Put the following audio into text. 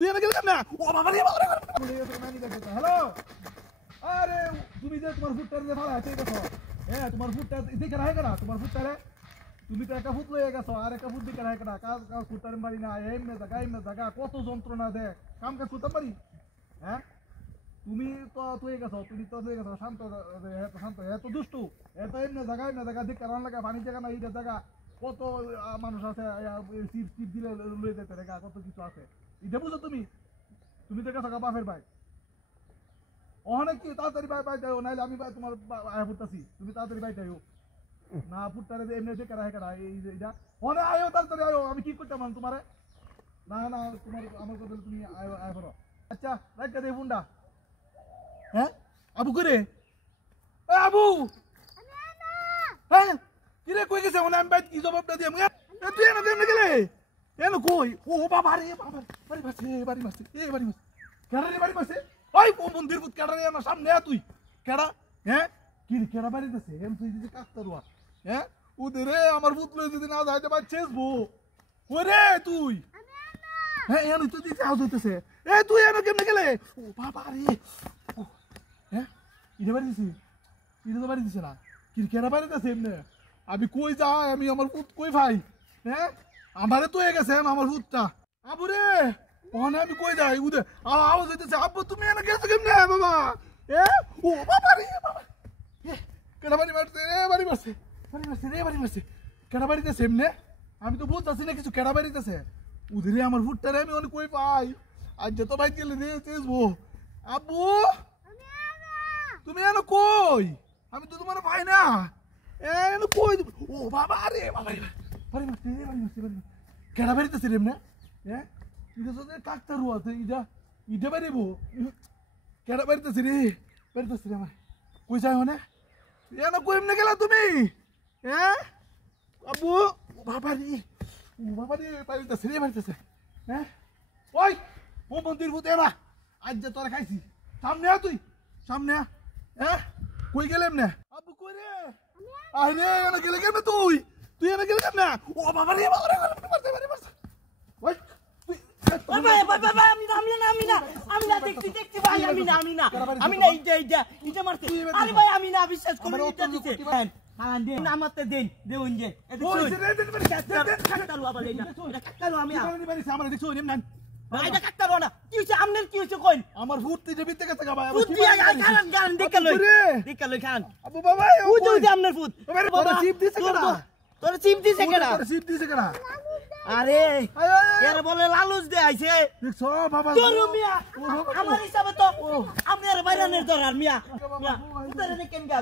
তুই এনে গেলে না ও বাবা রে বাবা হ্যালো আরে তুমি যে তোমার ফুটটার যে ভাড়া আছে দেখো হ্যাঁ তোমার ফুটটা দেখে রাখে কেনা তোমার ফুটটারে তুমি তো একটা ফুট লয়ে গেছো আর একটা ফুট দিকে রাখে কেনা কাজ কাজ ফুটটার বাড়ি না এমনে জায়গা কত যন্ত্রণা দে কাম কাজ করতে পারি হ্যাঁ তুমি তো তুই গেছো তুমি তো তুই গেছো শান্ত শান্ত এত দুষ্টু এত এমনি জায়গা দিক কারণ লাগা পানি জায়গা না এইটা জায়গা কত মানুষ আছে চিপ চিপ দিলে লয়ে যেতে রেখা কত কিছু আছে এটা বুঝো তুমি তুমি তো গেছো বাপের ভাই অনেক কি তাড়াতাড়ি বাই যাও নাইলে আমি ভাই তোমার আয়া ফুটতাছি তুমি তাড়াতাড়ি বাই যাও না ফুটটারে এমনি দেখে রাখে না এইটা অনেক আয়ো তাড়াতাড়ি আয়ো আমি কি করতাম তোমারে না না তোমার আমার কথা তুমি আয়ো আয় করো আচ্ছা রাখতে দে ফোনটা হ্যাঁ আবু করে আবু হ্যাঁ কিরে কই গেছে মনে আমি বাইত কি জবাবটা দিয়াম তুই এনে কেমনে গেলে এনে কই ও বাবা রে বাবা বাড়ি মারছে কেডা রে বাড়ি মারছে ওই মন্দির পুত কেডা রে আমার সামনে তুই কেডা হ্যাঁ কি কেডা বাড়ি দিছে এম তুই দিছে কাকতারুয়া হ্যাঁ ওদের আমার পুত লই যদি না যাইতে পারছিস বো ওরে তুই হ্যাঁ এনে তুই দিছে আউজ হইতেছে তুই এনে কেমনে গেলে ও বাবা রে হ্যাঁ ইটা বাড়ি দিছি ইটা তো বাড়ি দিছে না ক্রিকেটা বাড়ি দিছে এমনি আমি কই যাই আমি আমার পুত কই ভাই হ্যাঁ আমারে তো হয়ে গেছে আমার পুতটা আবু রে ওখানে আমি কই যাই উদে আওয়াজ হইতেছে আব্বু তুমি এনে গেছো কেমনে বাবা ও বাবা রে বাবা কেডা বাড়ি মারছে বাড়ি মারছে কেডা বাড়ি দিছে এমনি আমি তো বুঝতাছি না কিছু কেডা বাড়ি দিছে উদরে আমার পুতটা রে আমি ওখানে কই পাই আজ যত ভাই গেলে রে চেসবো আব্বু তুমি এনে কই আমি তো তোমার পাই না এনে কই ও বাবা রে বাবা রে বাড়ি মারছে কেডা বাড়িতেছে রে এমনে এটা তো কাকতারুয়া তো ইটা বাড়িবো কেডা বাড়িতেছে রে আমার কই যাই হনে এনে কই এমনে গেলা তুমি আব্বু ও বাবা রে বাড়িতেছে ওই ও মন্দির ভূত এরা আজ যে তোরা খাইছি সামনে তুই সামনে কই গেলেম না আব্বু কই রে আরে এনে গেলে কেন তুই এনে গেলে কেন ও বাবা রে মারছে ওই তুই বাবা আমি না দেখছি ভাই আমি না ইটা মারতে আরে ভাই আমি না বিশ্বাস করুন ইটা দিতে খান দেন আমাতে দেন যে এটা কাকতারু আবার এটা কাকতারু আমি আমার দেখছো নেম না এটা কাকতারু না কি হইছে আমনের কি হইছে কইন আমার ভূত তুই বিতে গেছে গা ভাই ভূত দিয়া গান দেখালই খান আবু বাবা ও যে আমনের ভূত বাবা চিপ দিছে কেডা তোর চিপ দিছে কেডা আরে এর বলে লালুজ দে আইছে দেখছো বাবা তোর মিয়া আমার হিসাবে তো আমি আর বাইরানের দরার মিয়া উতারে দেখেন গা